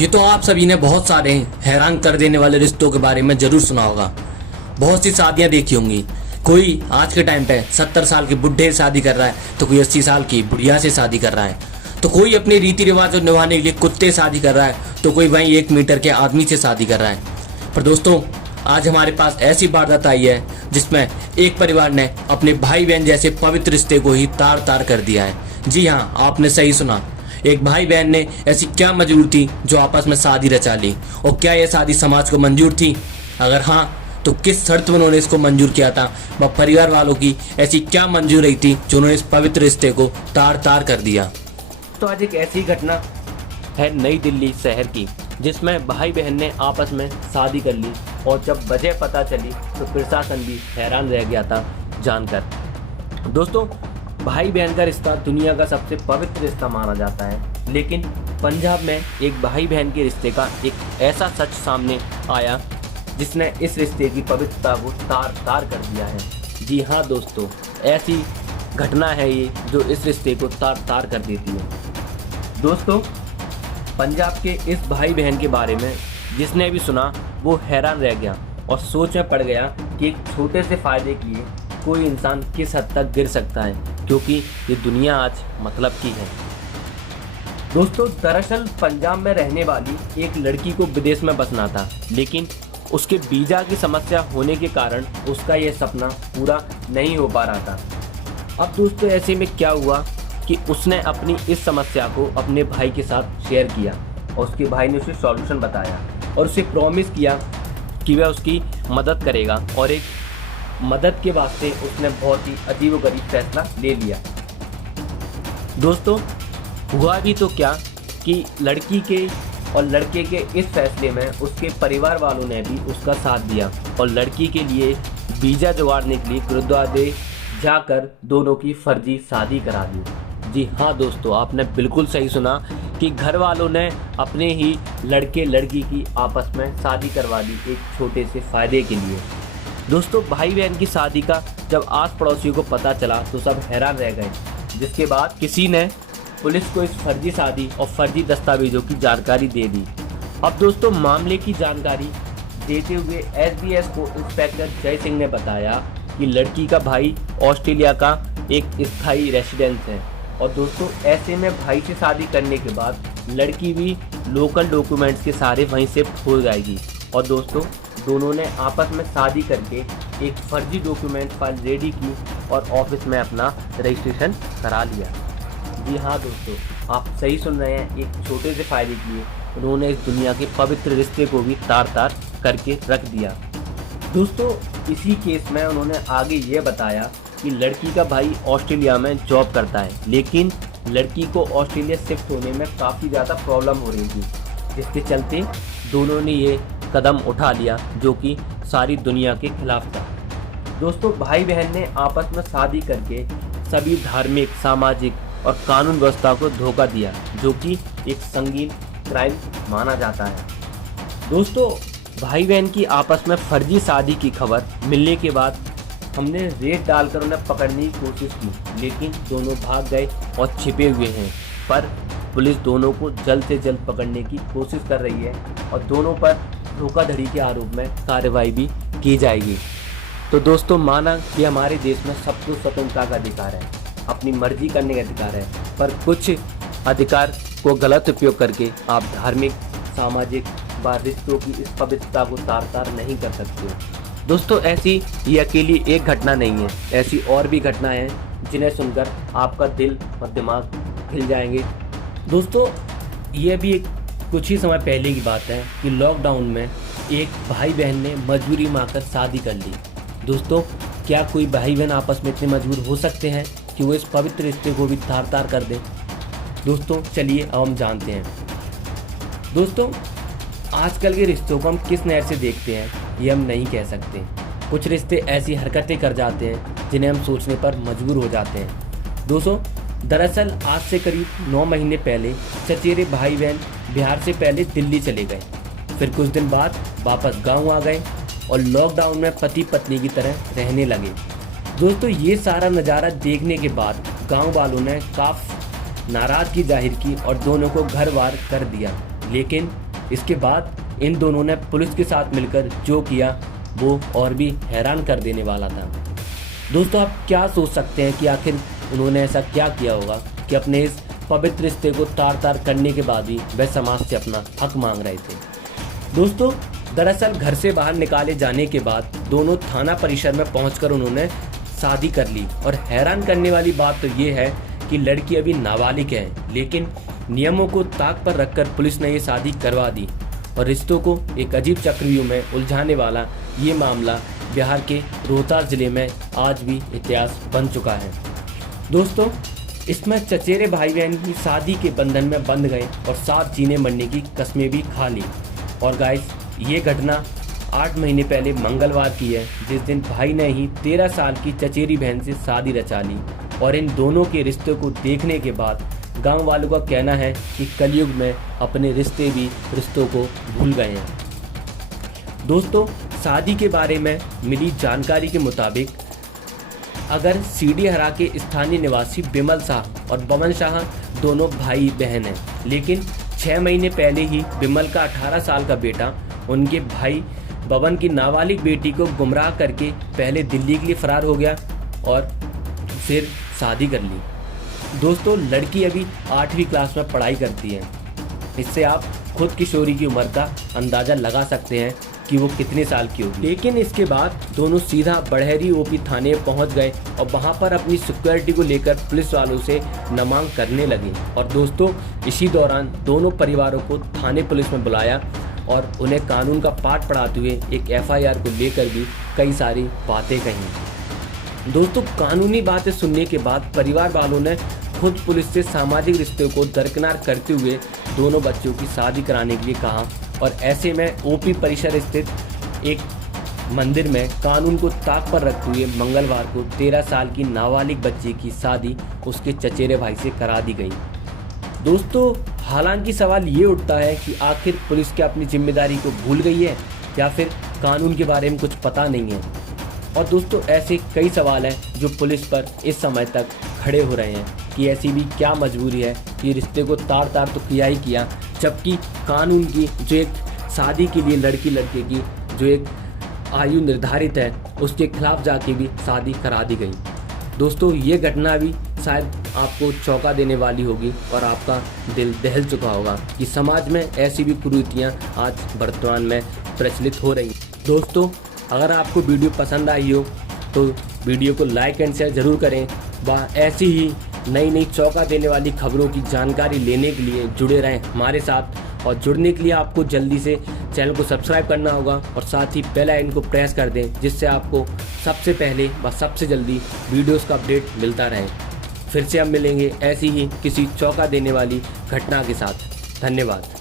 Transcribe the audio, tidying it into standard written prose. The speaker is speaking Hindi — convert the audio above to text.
ये तो आप सभी ने बहुत सारे हैरान कर देने वाले रिश्तों के बारे में जरूर सुना होगा। बहुत सी शादियां देखी होंगी। कोई आज के टाइम पे 70 साल के बुढ़े से शादी कर रहा है, तो कोई 80 साल की बुढ़िया से शादी कर रहा है, तो कोई अपने रीति रिवाज को निभाने के लिए कुत्ते से शादी कर रहा है, तो कोई वहीं 1 मीटर के आदमी से शादी कर रहा है। पर दोस्तों, आज हमारे पास ऐसी वारदात आई है जिसमें एक परिवार ने अपने भाई बहन जैसे पवित्र रिश्ते को ही तार तार कर दिया है। जी हाँ, आपने सही सुना। एक भाई बहन ने ऐसी क्या मजबूर थी जो आपस में शादी रचा ली, और क्या यह शादी समाज को मंजूर थी? अगर हाँ, तो किस शर्त में उन्होंने इसको मंजूर किया था? व परिवार वालों की ऐसी क्या मंजूर रही थी जो उन्होंने इस पवित्र रिश्ते को तार तार कर दिया? तो आज एक ऐसी घटना है नई दिल्ली शहर की, जिसमें भाई बहन ने आपस में शादी कर ली, और जब वजह पता चली तो प्रशासन भी हैरान रह गया था जानकर। दोस्तों, भाई बहन का रिश्ता दुनिया का सबसे पवित्र रिश्ता माना जाता है, लेकिन पंजाब में एक भाई बहन के रिश्ते का एक ऐसा सच सामने आया जिसने इस रिश्ते की पवित्रता को तार तार कर दिया है। जी हाँ दोस्तों, ऐसी घटना है ये जो इस रिश्ते को तार तार कर देती है। दोस्तों, पंजाब के इस भाई बहन के बारे में जिसने भी सुना वो हैरान रह गया और सोच में पड़ गया कि एक छोटे से फ़ायदे के लिए कोई इंसान किस हद तक गिर सकता है, क्योंकि ये दुनिया आज मतलब की है। दोस्तों, दरअसल पंजाब में रहने वाली एक लड़की को विदेश में बसना था, लेकिन उसके वीज़ा की समस्या होने के कारण उसका यह सपना पूरा नहीं हो पा रहा था। अब दोस्तों, ऐसे में क्या हुआ कि उसने अपनी इस समस्या को अपने भाई के साथ शेयर किया, और उसके भाई ने उसे सॉल्यूशन बताया और उसे प्रॉमिस किया कि वह उसकी मदद करेगा, और एक मदद के वास्ते उसने बहुत ही अजीबोगरीब फैसला ले लिया। दोस्तों, हुआ भी तो क्या कि लड़की के और लड़के के इस फैसले में उसके परिवार वालों ने भी उसका साथ दिया, और लड़की के लिए वीज़ा जुगाड़ने के लिए गुरुद्वारे जाकर दोनों की फर्जी शादी करा दी। जी हाँ दोस्तों, आपने बिल्कुल सही सुना कि घर वालों ने अपने ही लड़के लड़की की आपस में शादी करवा दी एक छोटे से फ़ायदे के लिए। दोस्तों, भाई बहन की शादी का जब आस पड़ोसियों को पता चला तो सब हैरान रह गए, जिसके बाद किसी ने पुलिस को इस फर्जी शादी और फर्जी दस्तावेजों की जानकारी दे दी। अब दोस्तों, मामले की जानकारी देते हुए SBS को इंस्पेक्टर जय सिंह ने बताया कि लड़की का भाई ऑस्ट्रेलिया का एक स्थायी रेसिडेंस है, और दोस्तों ऐसे में भाई से शादी करने के बाद लड़की भी लोकल डॉक्यूमेंट्स के सारे वहीं शिफ्ट हो जाएगी। और दोस्तों, दोनों ने आपस में शादी करके एक फर्जी डॉक्यूमेंट फाइल रेडी की और ऑफिस में अपना रजिस्ट्रेशन करा लिया। जी हाँ दोस्तों, आप सही सुन रहे हैं, एक छोटे से फ़ायदे के लिए उन्होंने इस दुनिया के पवित्र रिश्ते को भी तार तार करके रख दिया। दोस्तों, इसी केस में उन्होंने आगे ये बताया कि लड़की का भाई ऑस्ट्रेलिया में जॉब करता है, लेकिन लड़की को ऑस्ट्रेलिया शिफ्ट होने में काफ़ी ज़्यादा प्रॉब्लम हो रही थी, जिसके चलते दोनों ने ये कदम उठा लिया जो कि सारी दुनिया के खिलाफ था। दोस्तों, भाई बहन ने आपस में शादी करके सभी धार्मिक, सामाजिक और कानून व्यवस्था को धोखा दिया, जो कि एक संगीन क्राइम माना जाता है। दोस्तों, भाई बहन की आपस में फर्जी शादी की खबर मिलने के बाद हमने रेड डालकर उन्हें पकड़ने की कोशिश की, लेकिन दोनों भाग गए और छिपे हुए हैं। पर पुलिस दोनों को जल्द से जल्द पकड़ने की कोशिश कर रही है, और दोनों पर धोखाधड़ी के आरोप में कार्रवाई भी की जाएगी। तो दोस्तों, माना कि हमारे देश में सबको स्वतंत्रता का अधिकार है, अपनी मर्जी करने का अधिकार है, पर कुछ अधिकार को गलत उपयोग करके आप धार्मिक, सामाजिक व रिश्तों की इस पवित्रता को तार तार नहीं कर सकते हो। दोस्तों, ऐसी ये अकेली एक घटना नहीं है, ऐसी और भी घटनाएं हैं जिन्हें सुनकर आपका दिल और दिमाग हिल जाएंगे। दोस्तों, ये भी कुछ ही समय पहले की बात है कि लॉकडाउन में एक भाई बहन ने मजबूरी में आकर शादी कर ली। दोस्तों, क्या कोई भाई बहन आपस में इतने मजबूर हो सकते हैं कि वो इस पवित्र रिश्ते को भी तार तार कर दें? दोस्तों, चलिए अब हम जानते हैं। दोस्तों, आजकल के रिश्तों को हम किस नज़र से देखते हैं ये हम नहीं कह सकते। कुछ रिश्ते ऐसी हरकतें कर जाते हैं जिन्हें हम सोचने पर मजबूर हो जाते हैं। दोस्तों, दरअसल आज से करीब 9 महीने पहले चचेरे भाई बहन बिहार से पहले दिल्ली चले गए, फिर कुछ दिन बाद वापस गांव आ गए और लॉकडाउन में पति पत्नी की तरह रहने लगे। दोस्तों, ये सारा नज़ारा देखने के बाद गांव वालों ने काफ़ी नाराज़गी जाहिर की और दोनों को घर वार कर दिया। लेकिन इसके बाद इन दोनों ने पुलिस के साथ मिलकर जो किया वो और भी हैरान कर देने वाला था। दोस्तों, आप क्या सोच सकते हैं कि आखिर उन्होंने ऐसा क्या किया होगा कि अपने इस पवित्र रिश्ते को तार तार करने के बाद भी वह समाज से अपना हक मांग रहे थे। दोस्तों, दरअसल घर से बाहर निकाले जाने के बाद दोनों थाना परिसर में पहुंचकर उन्होंने शादी कर ली। और हैरान करने वाली बात तो ये है कि लड़की अभी नाबालिग है, लेकिन नियमों को ताक पर रखकर पुलिस ने ये शादी करवा दी। और रिश्तों को एक अजीब चक्रव्यूह में उलझाने वाला ये मामला बिहार के रोहतास जिले में आज भी इतिहास बन चुका है। दोस्तों, इसमें चचेरे भाई बहन की शादी के बंधन में बंध गए और साथ जीने मरने की कस्में भी खा ली। और गाइस, ये घटना 8 महीने पहले मंगलवार की है, जिस दिन भाई ने ही 13 साल की चचेरी बहन से शादी रचा ली। और इन दोनों के रिश्ते को देखने के बाद गांव वालों का कहना है कि कलयुग में अपने रिश्तों को भूल गए हैं। दोस्तों, शादी के बारे में मिली जानकारी के मुताबिक अगर सीडी हरा के स्थानीय निवासी बिमल शाह और बमन शाह दोनों भाई बहन हैं, लेकिन 6 महीने पहले ही बिमल का 18 साल का बेटा उनके भाई बबन की नाबालिग बेटी को गुमराह करके पहले दिल्ली के लिए फरार हो गया और फिर शादी कर ली। दोस्तों, लड़की अभी 8वीं क्लास में पढ़ाई करती है। इससे आप खुद किशोरी की उम्र का अंदाज़ा लगा सकते हैं कि वो कितने साल की होगी। लेकिन इसके बाद दोनों सीधा बड़हरी ओपी थाने पहुंच गए और वहां पर अपनी सिक्योरिटी को लेकर पुलिस वालों से नमांग करने लगे। और दोस्तों, इसी दौरान दोनों परिवारों को थाने पुलिस में बुलाया और उन्हें कानून का पाठ पढ़ाते हुए एक FIR को लेकर भी कई सारी बातें कहीं। दोस्तों, कानूनी बातें सुनने के बाद परिवार वालों ने खुद पुलिस से सामाजिक रिश्तों को दरकिनार करते हुए दोनों बच्चों की शादी कराने के लिए कहा। और ऐसे में ओपी परिसर स्थित एक मंदिर में कानून को ताक पर रखते हुए मंगलवार को 13 साल की नाबालिग बच्ची की शादी उसके चचेरे भाई से करा दी गई। दोस्तों, हालांकि सवाल ये उठता है कि आखिर पुलिस क्या अपनी जिम्मेदारी को भूल गई है या फिर कानून के बारे में कुछ पता नहीं है। और दोस्तों, ऐसे कई सवाल हैं जो पुलिस पर इस समय तक खड़े हो रहे हैं कि ऐसी भी क्या मजबूरी है कि रिश्ते को तार तार तो किया ही किया, जबकि कानून की जो एक शादी के लिए लड़की लड़के की जो एक आयु निर्धारित है उसके खिलाफ जाके भी शादी करा दी गई। दोस्तों, ये घटना भी शायद आपको चौंका देने वाली होगी और आपका दिल दहल चुका होगा कि समाज में ऐसी भी कुरीतियाँ आज वर्तमान में प्रचलित हो रही। दोस्तों, अगर आपको वीडियो पसंद आई हो तो वीडियो को लाइक एंड शेयर ज़रूर करें। व ऐसी ही नई नई चौंका देने वाली खबरों की जानकारी लेने के लिए जुड़े रहें हमारे साथ। और जुड़ने के लिए आपको जल्दी से चैनल को सब्सक्राइब करना होगा और साथ ही बेल आइकन को प्रेस कर दें, जिससे आपको सबसे पहले व सबसे जल्दी वीडियोस का अपडेट मिलता रहे। फिर से हम मिलेंगे ऐसी ही किसी चौंका देने वाली घटना के साथ। धन्यवाद।